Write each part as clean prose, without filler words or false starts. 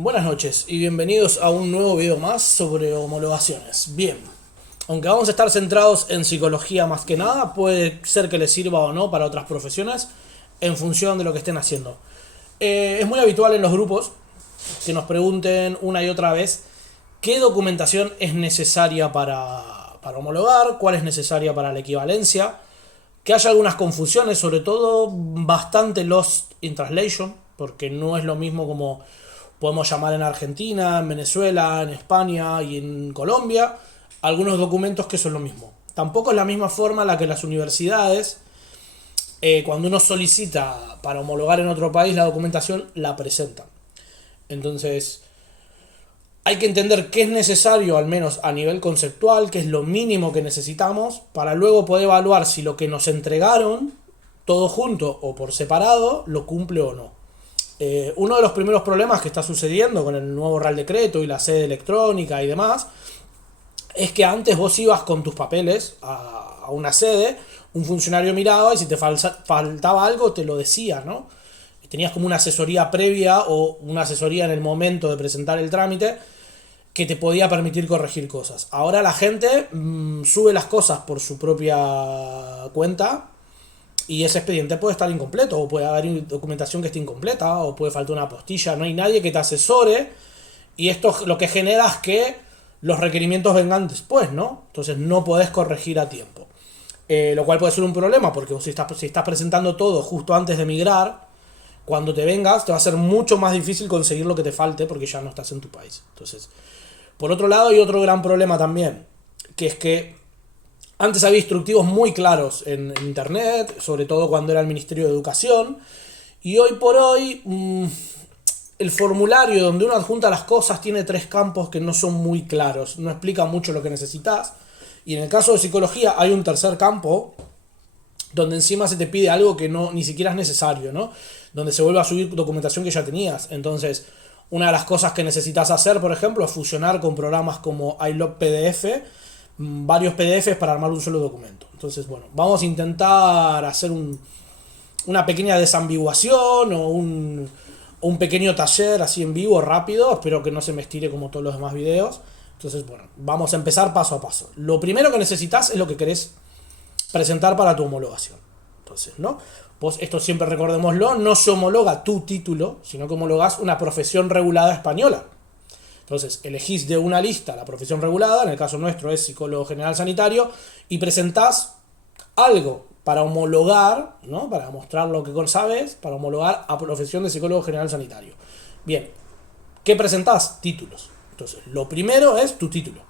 Buenas noches y bienvenidos a un nuevo video más sobre homologaciones. Bien, aunque vamos a estar centrados en psicología más que nada, puede ser que les sirva o no para otras profesiones en función de lo que estén haciendo. Es muy habitual en los grupos que nos pregunten una y otra vez qué documentación es necesaria para homologar, cuál es necesaria para la equivalencia, que haya algunas confusiones, sobre todo bastante lost in translation, porque no es lo mismo como podemos llamar en Argentina, en Venezuela, en España y en Colombia, algunos documentos que son lo mismo. Tampoco es la misma forma en la que las universidades, cuando uno solicita para homologar en otro país la documentación, la presentan. Entonces, hay que entender qué es necesario, al menos a nivel conceptual, qué es lo mínimo que necesitamos, para luego poder evaluar si lo que nos entregaron, todo junto o por separado, lo cumple o no. Uno de los primeros problemas que está sucediendo con el nuevo Real Decreto y la sede electrónica y demás es que antes vos ibas con tus papeles a una sede, un funcionario miraba y si te faltaba algo te lo decía, ¿no? Tenías como una asesoría previa o una asesoría en el momento de presentar el trámite que te podía permitir corregir cosas. Ahora la gente sube las cosas por su propia cuenta y ese expediente puede estar incompleto, o puede haber documentación que esté incompleta, o puede faltar una apostilla, no hay nadie que te asesore, y esto lo que genera es que los requerimientos vengan después, ¿no? Entonces no podés corregir a tiempo. Lo cual puede ser un problema, porque si estás presentando todo justo antes de migrar, cuando te vengas te va a ser mucho más difícil conseguir lo que te falte, porque ya no estás en tu país. Entonces, por otro lado, hay otro gran problema también, que es que antes había instructivos muy claros en internet, sobre todo cuando era el Ministerio de Educación, y hoy por hoy el formulario donde uno adjunta las cosas tiene 3 campos que no son muy claros, no explica mucho lo que necesitas, y en el caso de psicología hay un tercer campo donde encima se te pide algo que no ni siquiera es necesario, ¿no? Donde se vuelve a subir documentación que ya tenías. Entonces, una de las cosas que necesitas hacer, por ejemplo, es fusionar con programas como iLog PDF, varios PDFs para armar un solo documento. Entonces, bueno, vamos a intentar hacer una pequeña desambiguación o un pequeño taller así en vivo, rápido. Espero que no se me estire como todos los demás videos. Entonces, bueno, vamos a empezar paso a paso. Lo primero que necesitas es lo que querés presentar para tu homologación. Entonces, ¿no? Pues esto siempre recordémoslo, no se homologa tu título, sino que homologás una profesión regulada española. Entonces, elegís de una lista la profesión regulada, en el caso nuestro es psicólogo general sanitario, y presentás algo para homologar, ¿no? Para mostrar lo que sabes, para homologar a profesión de psicólogo general sanitario. Bien, ¿qué presentás? Títulos. Entonces, lo primero es tu título.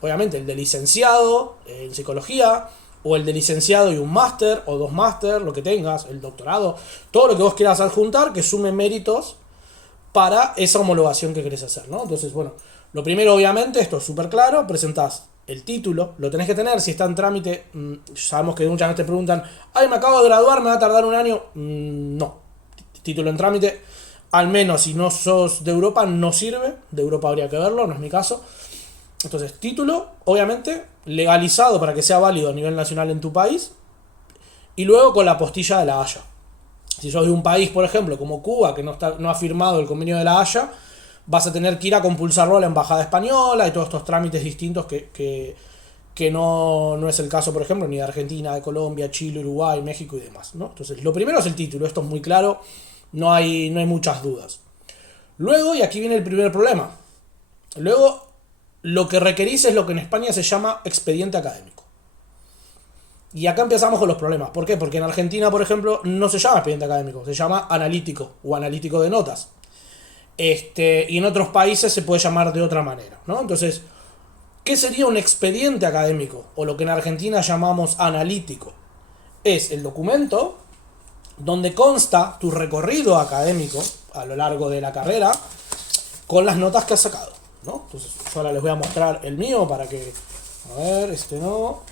Obviamente, el de licenciado en psicología, o el de licenciado y un máster, o 2 máster, lo que tengas, el doctorado, todo lo que vos quieras adjuntar que sume méritos para esa homologación que querés hacer, ¿no? Entonces, bueno, lo primero, obviamente, esto es súper claro, presentás el título, lo tenés que tener, si está en trámite, sabemos que muchas veces te preguntan, ay, me acabo de graduar, me va a tardar un año, no, título en trámite, al menos si no sos de Europa, no sirve, de Europa habría que verlo, no es mi caso. Entonces, título, obviamente, legalizado para que sea válido a nivel nacional en tu país, y luego con la apostilla de la Haya. Si sos de un país, por ejemplo, como Cuba, que no ha firmado el convenio de la Haya, vas a tener que ir a compulsarlo a la embajada española y todos estos trámites distintos que no es el caso, por ejemplo, ni de Argentina, de Colombia, Chile, Uruguay, México y demás, ¿no? Entonces, lo primero es el título, esto es muy claro, no hay muchas dudas. Luego, y aquí viene el primer problema, luego lo que requerís es lo que en España se llama expediente académico. Y acá empezamos con los problemas. ¿Por qué? Porque en Argentina, por ejemplo, no se llama expediente académico, se llama analítico o analítico de notas. Y en otros países se puede llamar de otra manera, ¿no? Entonces, ¿qué sería un expediente académico? O lo que en Argentina llamamos analítico. Es el documento donde consta tu recorrido académico a lo largo de la carrera con las notas que has sacado, ¿no? Entonces, yo ahora les voy a mostrar el mío para que... A ver, no...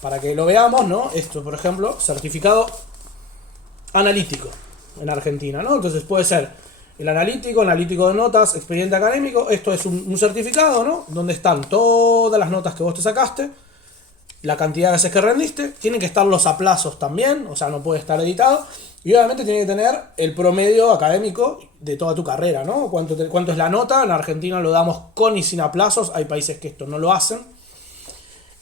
Para que lo veamos, ¿no? Esto, por ejemplo, certificado analítico en Argentina, ¿no? Entonces puede ser el analítico de notas, expediente académico. Esto es un certificado, ¿no? Donde están todas las notas que vos te sacaste, la cantidad de veces que rendiste. Tienen que estar los aplazos también, o sea, no puede estar editado. Y obviamente tiene que tener el promedio académico de toda tu carrera, ¿no? ¿Cuánto es la nota? En Argentina lo damos con y sin aplazos. Hay países que esto no lo hacen.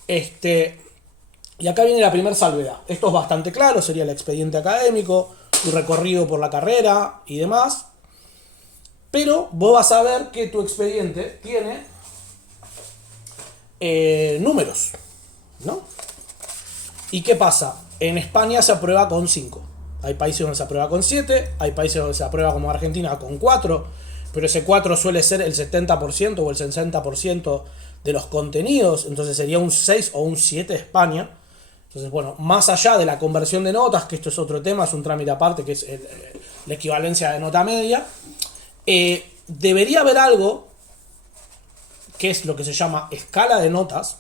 Y acá viene la primera salvedad. Esto es bastante claro, sería el expediente académico, tu recorrido por la carrera y demás. Pero vos vas a ver que tu expediente tiene números, ¿no? ¿Y qué pasa? En España se aprueba con 5. Hay países donde se aprueba con 7, hay países donde se aprueba como Argentina con 4, pero ese 4 suele ser el 70% o el 60% de los contenidos, entonces sería un 6 o un 7 de España. Entonces, bueno, más allá de la conversión de notas, que esto es otro tema, es un trámite aparte, que es la equivalencia de nota media, debería haber algo que es lo que se llama escala de notas,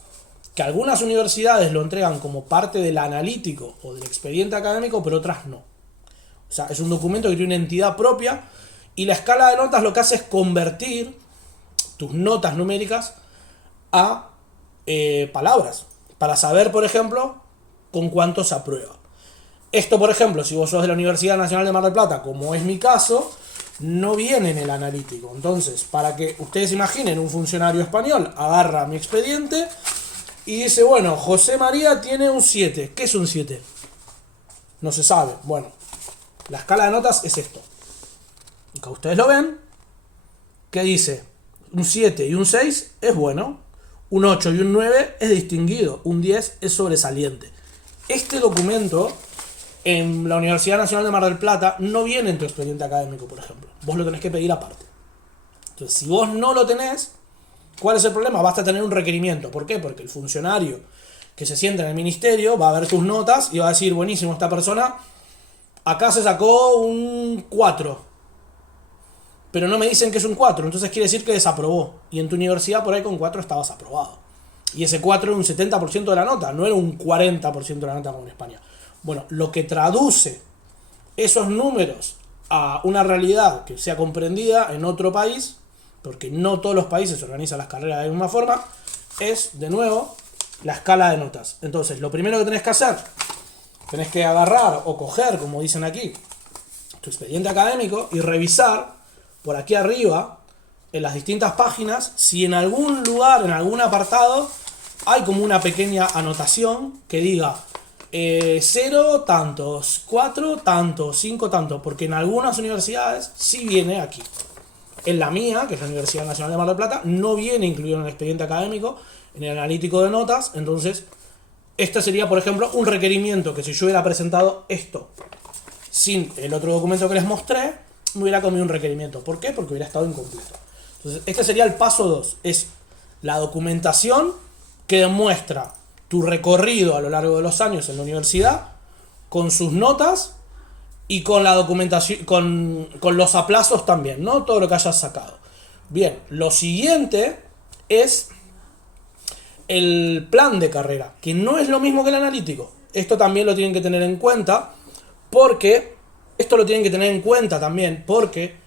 que algunas universidades lo entregan como parte del analítico o del expediente académico, pero otras no. O sea, es un documento que tiene una entidad propia y la escala de notas lo que hace es convertir tus notas numéricas a palabras, para saber, por ejemplo, con cuánto se aprueba. Esto, por ejemplo, si vos sos de la Universidad Nacional de Mar del Plata, como es mi caso, no viene en el analítico. Entonces, para que ustedes imaginen, un funcionario español agarra mi expediente y dice, bueno, José María tiene un 7. ¿Qué es un 7? No se sabe. Bueno, la escala de notas es esto. Acá ustedes lo ven, que dice, un 7 y un 6 es bueno, un 8 y un 9 es distinguido, un 10 es sobresaliente. Este documento en la Universidad Nacional de Mar del Plata no viene en tu expediente académico, por ejemplo. Vos lo tenés que pedir aparte. Entonces, si vos no lo tenés, ¿cuál es el problema? Basta tener un requerimiento. ¿Por qué? Porque el funcionario que se sienta en el ministerio va a ver tus notas y va a decir, buenísimo, esta persona acá se sacó un 4. Pero no me dicen que es un 4, entonces quiere decir que desaprobó. Y en tu universidad por ahí con 4 estabas aprobado. Y ese 4 era un 70% de la nota, no era un 40% de la nota como en España. Bueno, lo que traduce esos números a una realidad que sea comprendida en otro país, porque no todos los países organizan las carreras de la misma forma, es, de nuevo, la escala de notas. Entonces, lo primero que tenés que hacer, tenés que agarrar o coger, como dicen aquí, tu expediente académico y revisar por aquí arriba, en las distintas páginas, si en algún lugar, en algún apartado, hay como una pequeña anotación que diga 0 tantos, 4 tantos, 5 tantos, porque en algunas universidades sí viene aquí. En la mía, que es la Universidad Nacional de Mar del Plata, no viene incluido en el expediente académico, en el analítico de notas, entonces este sería, por ejemplo, un requerimiento que si yo hubiera presentado esto sin el otro documento que les mostré, me hubiera comido un requerimiento. ¿Por qué? Porque hubiera estado incompleto. Entonces, este sería el paso 2. Es la documentación que demuestra tu recorrido a lo largo de los años en la universidad, con sus notas y con la documentación, con los aplazos también, ¿no? Todo lo que hayas sacado. Bien, lo siguiente es el plan de carrera, que no es lo mismo que el analítico. Esto también lo tienen que tener en cuenta, porque esto lo tienen que tener en cuenta también, porque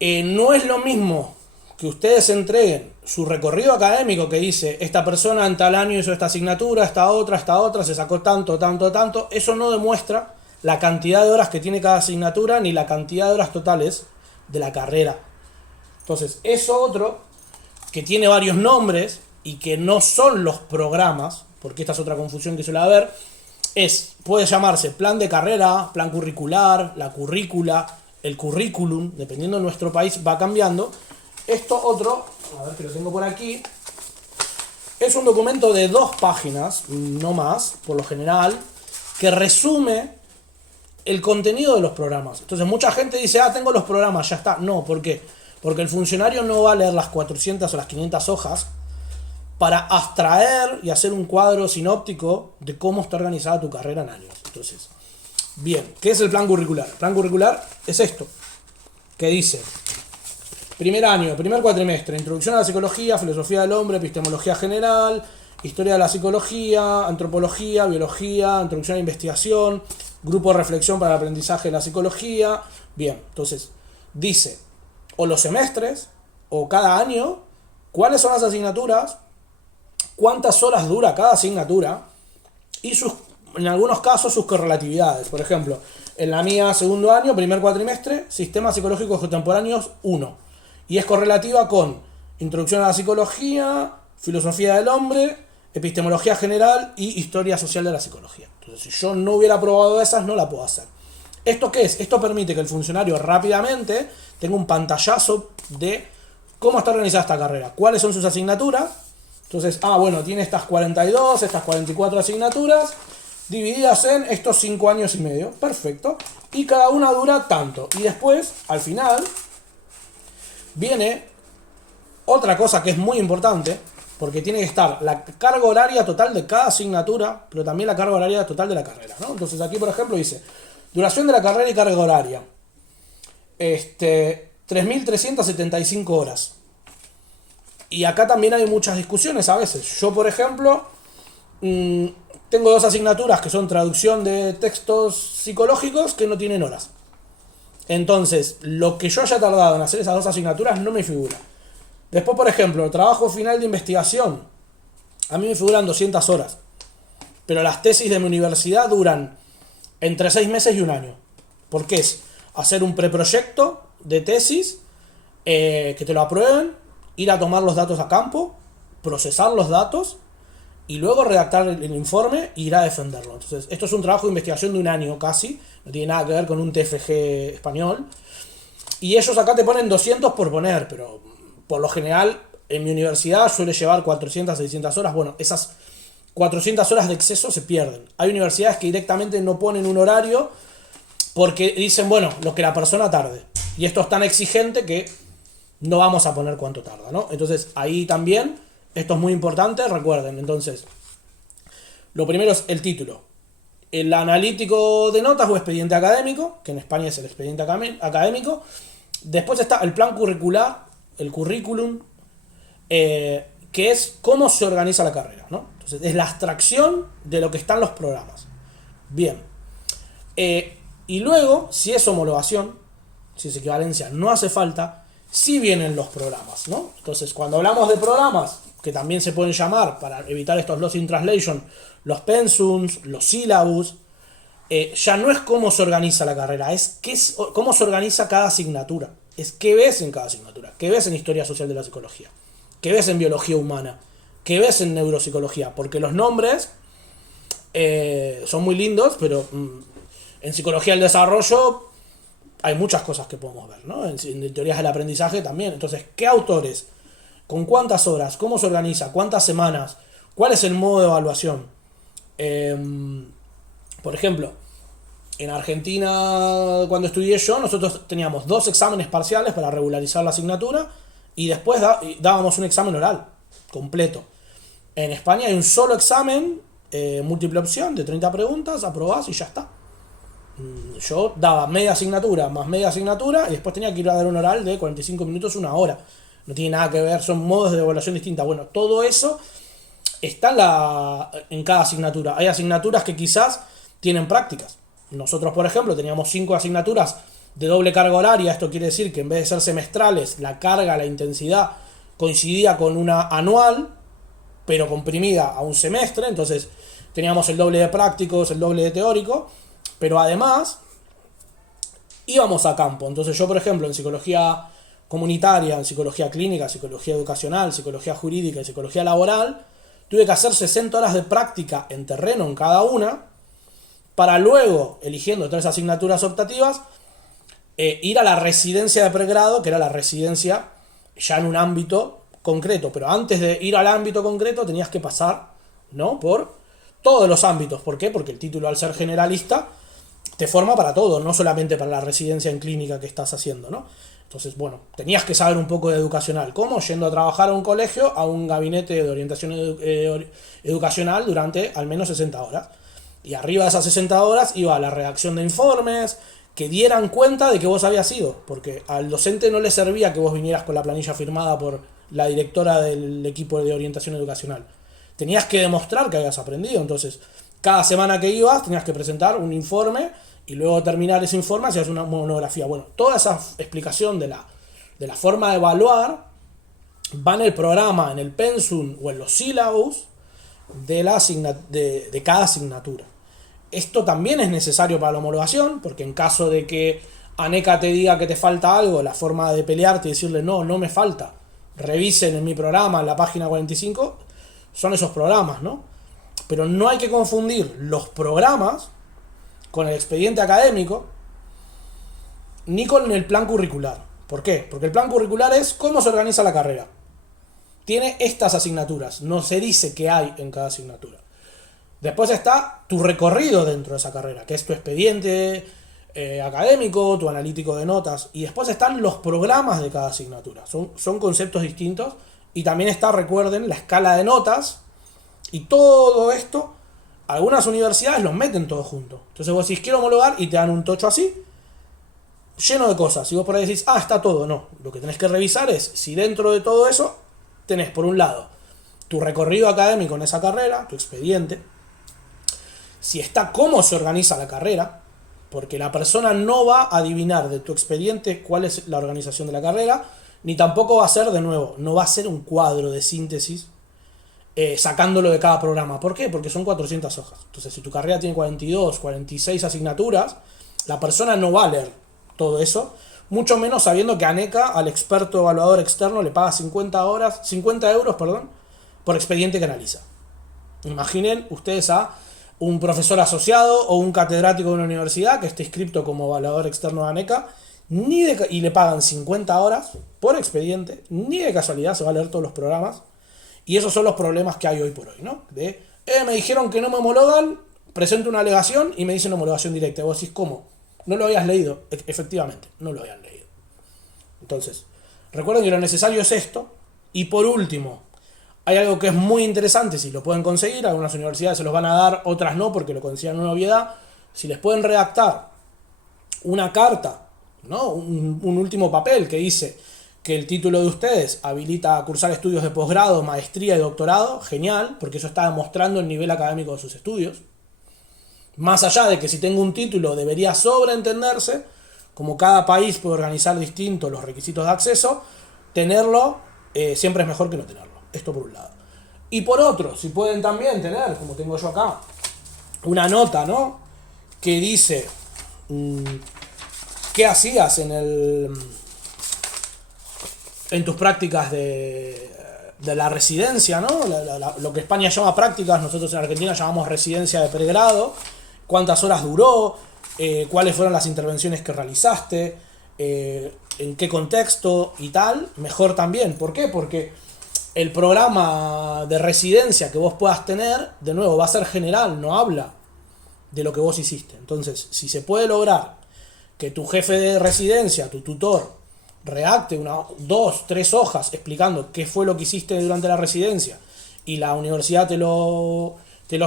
no es lo mismo que ustedes entreguen su recorrido académico que dice, esta persona en tal año hizo esta asignatura, esta otra, se sacó tanto, tanto, tanto. Eso no demuestra la cantidad de horas que tiene cada asignatura, ni la cantidad de horas totales de la carrera. Entonces, eso otro, que tiene varios nombres y que no son los programas, porque esta es otra confusión que suele haber, puede llamarse plan de carrera, plan curricular, la currícula, el currículum, dependiendo de nuestro país va cambiando. Esto otro, a ver que lo tengo por aquí, es un documento de 2 páginas, no más, por lo general, que resume el contenido de los programas. Entonces mucha gente dice, tengo los programas, ya está. No, ¿por qué? Porque el funcionario no va a leer las 400 o las 500 hojas para abstraer y hacer un cuadro sinóptico de cómo está organizada tu carrera en años. Entonces, bien, ¿qué es el plan curricular? El plan curricular es esto, que dice, primer año, primer cuatrimestre, introducción a la psicología, filosofía del hombre, epistemología general, historia de la psicología, antropología, biología, introducción a la investigación, grupo de reflexión para el aprendizaje de la psicología. Bien, entonces, dice, o los semestres, o cada año, cuáles son las asignaturas, cuántas horas dura cada asignatura y sus en algunos casos sus correlatividades. Por ejemplo, en la mía segundo año, primer cuatrimestre, Sistemas Psicológicos Contemporáneos 1. Y es correlativa con Introducción a la Psicología, Filosofía del Hombre, Epistemología General y Historia Social de la Psicología. Entonces, si yo no hubiera probado esas, no la puedo hacer. ¿Esto qué es? Esto permite que el funcionario rápidamente tenga un pantallazo de cómo está organizada esta carrera, cuáles son sus asignaturas. Entonces, bueno, tiene estas 42, estas 44 asignaturas, divididas en estos 5 años y medio. Perfecto. Y cada una dura tanto. Y después, al final, viene otra cosa que es muy importante, porque tiene que estar la carga horaria total de cada asignatura, pero también la carga horaria total de la carrera, ¿no? Entonces aquí, por ejemplo, dice, duración de la carrera y carga horaria. 3.375 horas. Y acá también hay muchas discusiones a veces. Yo, por ejemplo, tengo 2 asignaturas que son traducción de textos psicológicos que no tienen horas. Entonces, lo que yo haya tardado en hacer esas 2 asignaturas no me figura. Después, por ejemplo, trabajo final de investigación. A mí me figuran 200 horas. Pero las tesis de mi universidad duran entre 6 meses y 1 año. Porque es hacer un preproyecto de tesis, que te lo aprueben, ir a tomar los datos a campo, procesar los datos y luego redactar el informe e ir a defenderlo. Entonces, esto es un trabajo de investigación de 1 año casi, no tiene nada que ver con un TFG español. Y ellos acá te ponen 200 por poner, pero por lo general en mi universidad suele llevar 400, 600 horas. Bueno, esas 400 horas de exceso se pierden. Hay universidades que directamente no ponen un horario porque dicen, bueno, lo que la persona tarde. Y esto es tan exigente que no vamos a poner cuánto tarda, ¿no? Entonces, ahí también, esto es muy importante, recuerden. Entonces, lo primero es el título. El analítico de notas o expediente académico, que en España es el expediente académico. Después está el plan curricular, el currículum, que es cómo se organiza la carrera, ¿no? Entonces, es la abstracción de lo que están los programas. Bien. Y luego, si es homologación, si es equivalencia, no hace falta, sí vienen los programas, ¿no? Entonces, cuando hablamos de programas, que también se pueden llamar, para evitar estos lost in translation, los pensums, los syllabus, ya no es cómo se organiza la carrera, es cómo se organiza cada asignatura. Es qué ves en cada asignatura, qué ves en Historia Social de la Psicología, qué ves en Biología Humana, qué ves en Neuropsicología, porque los nombres son muy lindos, pero en Psicología del Desarrollo hay muchas cosas que podemos ver, ¿no? En teorías del aprendizaje también. Entonces, ¿qué autores? ¿Con cuántas horas? ¿Cómo se organiza? ¿Cuántas semanas? ¿Cuál es el modo de evaluación? Por ejemplo, en Argentina, cuando estudié yo, nosotros teníamos 2 exámenes parciales para regularizar la asignatura y después dábamos un examen oral completo. En España hay un solo examen, múltiple opción, de 30 preguntas, aprobás y ya está. Yo daba media asignatura más media asignatura y después tenía que ir a dar un oral de 45 minutos, 1 hora. No tiene nada que ver, son modos de evaluación distintas. Bueno, todo eso está en cada asignatura. Hay asignaturas que quizás tienen prácticas. Nosotros, por ejemplo, teníamos 5 asignaturas de doble carga horaria. Esto quiere decir que en vez de ser semestrales, la carga, la intensidad coincidía con una anual, pero comprimida a un semestre. Entonces teníamos el doble de prácticos, el doble de teórico. Pero además, íbamos a campo. Entonces yo, por ejemplo, en psicología comunitaria, en psicología clínica, psicología educacional, psicología jurídica y psicología laboral, tuve que hacer 60 horas de práctica en terreno en cada una, para luego, eligiendo 3 asignaturas optativas, ir a la residencia de pregrado, que era la residencia ya en un ámbito concreto. Pero antes de ir al ámbito concreto tenías que pasar, ¿no?, por todos los ámbitos. ¿Por qué? Porque el título, al ser generalista, te forma para todo, no solamente para la residencia en clínica que estás haciendo, ¿no? Entonces, bueno, tenías que saber un poco de educacional. ¿Cómo? Yendo a trabajar a un colegio, a un gabinete de orientación educacional durante al menos 60 horas. Y arriba de esas 60 horas iba la redacción de informes que dieran cuenta de que vos habías ido. Porque al docente no le servía que vos vinieras con la planilla firmada por la directora del equipo de orientación educacional. Tenías que demostrar que habías aprendido. Entonces, cada semana que ibas tenías que presentar un informe y luego terminar ese informe hacías una monografía. Bueno, toda esa explicación de la forma de evaluar va en el programa, en el pensum o en los syllabus de cada asignatura. Esto también es necesario para la homologación, porque en caso de que ANECA te diga que te falta algo, la forma de pelearte y decirle no me falta, revisen en mi programa, en la página 45, son esos programas, ¿no? Pero no hay que confundir los programas con el expediente académico ni con el plan curricular. ¿Por qué? Porque el plan curricular es cómo se organiza la carrera. Tiene estas asignaturas, no se dice qué hay en cada asignatura. Después está tu recorrido dentro de esa carrera, que es tu expediente académico, tu analítico de notas, y después están los programas de cada asignatura. Son conceptos distintos, y también está, recuerden, la escala de notas, y todo esto, algunas universidades los meten todos juntos. Entonces vos decís, quiero homologar, y te dan un tocho así, lleno de cosas. Y vos por ahí decís, está todo. No, lo que tenés que revisar es si dentro de todo eso tenés, por un lado, tu recorrido académico en esa carrera, tu expediente, si está cómo se organiza la carrera, porque la persona no va a adivinar de tu expediente cuál es la organización de la carrera, ni tampoco va a ser, de nuevo, no va a ser un cuadro de síntesis sacándolo de cada programa. ¿Por qué? Porque son 400 hojas. Entonces, si tu carrera tiene 42, 46 asignaturas, la persona no va a leer todo eso, mucho menos sabiendo que ANECA al experto evaluador externo le paga 50 euros por expediente que analiza. Imaginen ustedes a un profesor asociado o un catedrático de una universidad que esté inscripto como evaluador externo de ANECA y le pagan 50 horas por expediente, ni de casualidad se va a leer todos los programas. Y esos son los problemas que hay hoy por hoy, ¿no? Me dijeron que no me homologan, presento una alegación y me dicen homologación directa. Y vos decís, ¿cómo? No lo habías leído. Efectivamente, no lo habían leído. Entonces, recuerden que lo necesario es esto. Y por último, hay algo que es muy interesante, si lo pueden conseguir, algunas universidades se los van a dar, otras no, porque lo consideran una obviedad. Si les pueden redactar una carta, ¿no? Un último papel que dice que el título de ustedes habilita a cursar estudios de posgrado, maestría y doctorado, genial, porque eso está demostrando el nivel académico de sus estudios. Más allá de que si tengo un título debería sobreentenderse, como cada país puede organizar distintos los requisitos de acceso, tenerlo siempre es mejor que no tenerlo. Esto por un lado. Y por otro, si pueden también tener, como tengo yo acá, una nota, ¿no? Que dice qué hacías en tus prácticas de la residencia, ¿no? Lo que España llama prácticas, nosotros en Argentina llamamos residencia de pregrado. Cuántas horas duró, cuáles fueron las intervenciones que realizaste, en qué contexto y tal, mejor también. ¿Por qué? Porque el programa de residencia que vos puedas tener, de nuevo, va a ser general, no habla de lo que vos hiciste. Entonces, si se puede lograr que tu jefe de residencia, tu tutor, redacte 2, 3 hojas explicando qué fue lo que hiciste durante la residencia y la universidad te lo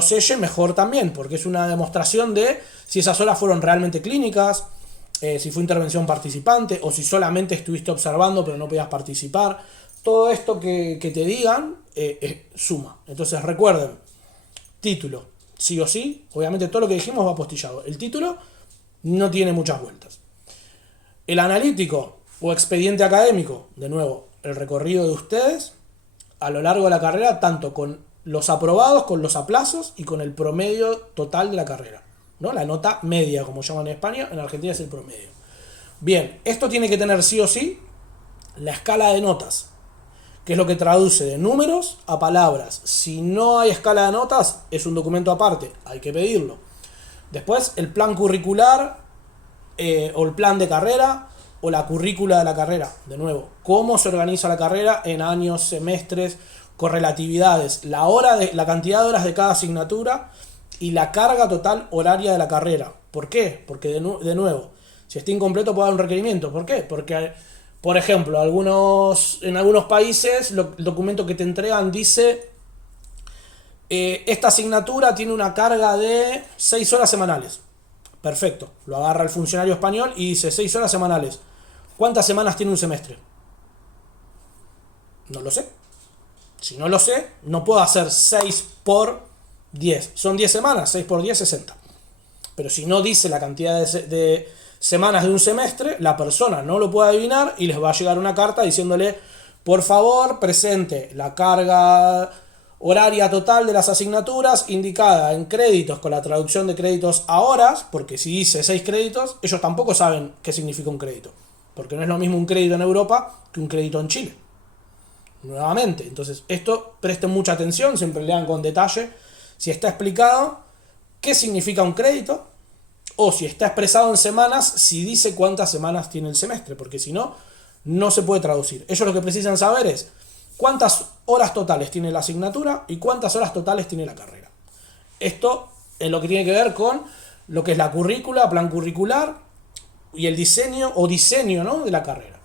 selle, mejor también, porque es una demostración de si esas horas fueron realmente clínicas, si fue intervención participante o si solamente estuviste observando pero no podías participar. Todo esto que te digan suma. Entonces recuerden, título, sí o sí, obviamente todo lo que dijimos va apostillado. El título no tiene muchas vueltas. El analítico o expediente académico, de nuevo, el recorrido de ustedes a lo largo de la carrera, tanto con los aprobados, con los aplazos y con el promedio total de la carrera, ¿no? La nota media, como llaman en España, en Argentina es el promedio. Bien, esto tiene que tener sí o sí la escala de notas, que es lo que traduce de números a palabras. Si no hay escala de notas, es un documento aparte, hay que pedirlo. Después, el plan curricular o el plan de carrera o la currícula de la carrera. De nuevo, cómo se organiza la carrera en años, semestres, correlatividades, la cantidad de horas de cada asignatura y la carga total horaria de la carrera. ¿Por qué? Porque de nuevo, si está incompleto puede haber un requerimiento. ¿Por qué? Porque, por ejemplo, en algunos países el documento que te entregan dice esta asignatura tiene una carga de 6 horas semanales. Perfecto, lo agarra el funcionario español y dice 6 horas semanales. ¿Cuántas semanas tiene un semestre? No lo sé. Si no lo sé, no puedo hacer 6 por 10. Son 10 semanas, 6 por 10, 60. Pero si no dice la cantidad de semanas de un semestre, la persona no lo puede adivinar y les va a llegar una carta diciéndole, por favor, presente la carga horaria total de las asignaturas indicada en créditos con la traducción de créditos a horas, porque si dice 6 créditos, ellos tampoco saben qué significa un crédito, porque no es lo mismo un crédito en Europa que un crédito en Chile. Nuevamente, entonces esto presten mucha atención, siempre lean con detalle si está explicado qué significa un crédito, o si está expresado en semanas, si dice cuántas semanas tiene el semestre, porque si no, no se puede traducir. Ellos lo que precisan saber es cuántas horas totales tiene la asignatura y cuántas horas totales tiene la carrera. Esto es lo que tiene que ver con lo que es la currícula, plan curricular y el diseño ¿no? de la carrera.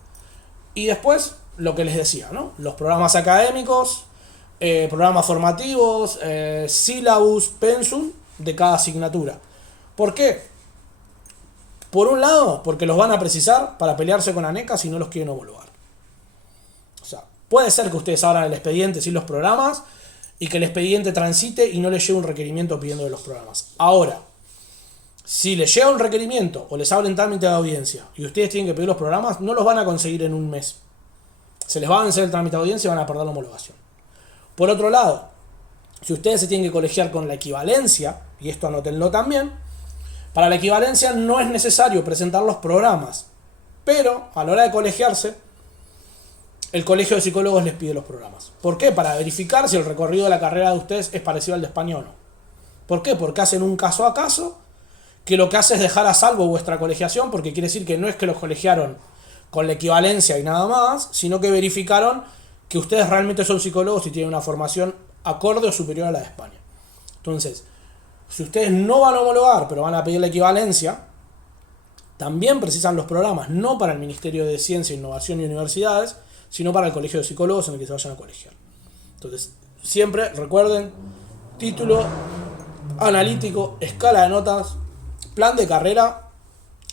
Y después, lo que les decía, ¿no? Los programas académicos, programas formativos, syllabus, pensum de cada asignatura. ¿Por qué? Por un lado, porque los van a precisar para pelearse con ANECA si no los quieren homologar. O sea, puede ser que ustedes abran el expediente sin los programas y que el expediente transite y no les llegue un requerimiento pidiendo de los programas. Ahora, si les llega un requerimiento o les abren trámite de audiencia y ustedes tienen que pedir los programas, no los van a conseguir en un mes. Se les va a vencer el trámite de audiencia y van a perder la homologación. Por otro lado, si ustedes se tienen que colegiar con la equivalencia, y esto anótenlo también, para la equivalencia no es necesario presentar los programas, pero a la hora de colegiarse, el Colegio de Psicólogos les pide los programas. ¿Por qué? Para verificar si el recorrido de la carrera de ustedes es parecido al de España o no. ¿Por qué? Porque hacen un caso a caso, que lo que hace es dejar a salvo vuestra colegiación, porque quiere decir que no es que los colegiaron con la equivalencia y nada más, sino que verificaron que ustedes realmente son psicólogos y tienen una formación acorde o superior a la de España. Entonces, si ustedes no van a homologar, pero van a pedir la equivalencia, también precisan los programas, no para el Ministerio de Ciencia, Innovación y Universidades, sino para el Colegio de Psicólogos en el que se vayan a colegiar. Entonces, siempre recuerden, título, analítico, escala de notas, plan de carrera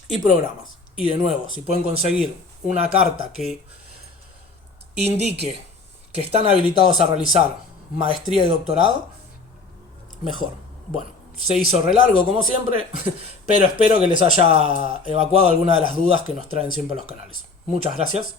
y programas. Y de nuevo, si pueden conseguir una carta que indique que están habilitados a realizar maestría y doctorado, mejor. Bueno, se hizo re largo como siempre, pero espero que les haya evacuado alguna de las dudas que nos traen siempre los canales. Muchas gracias.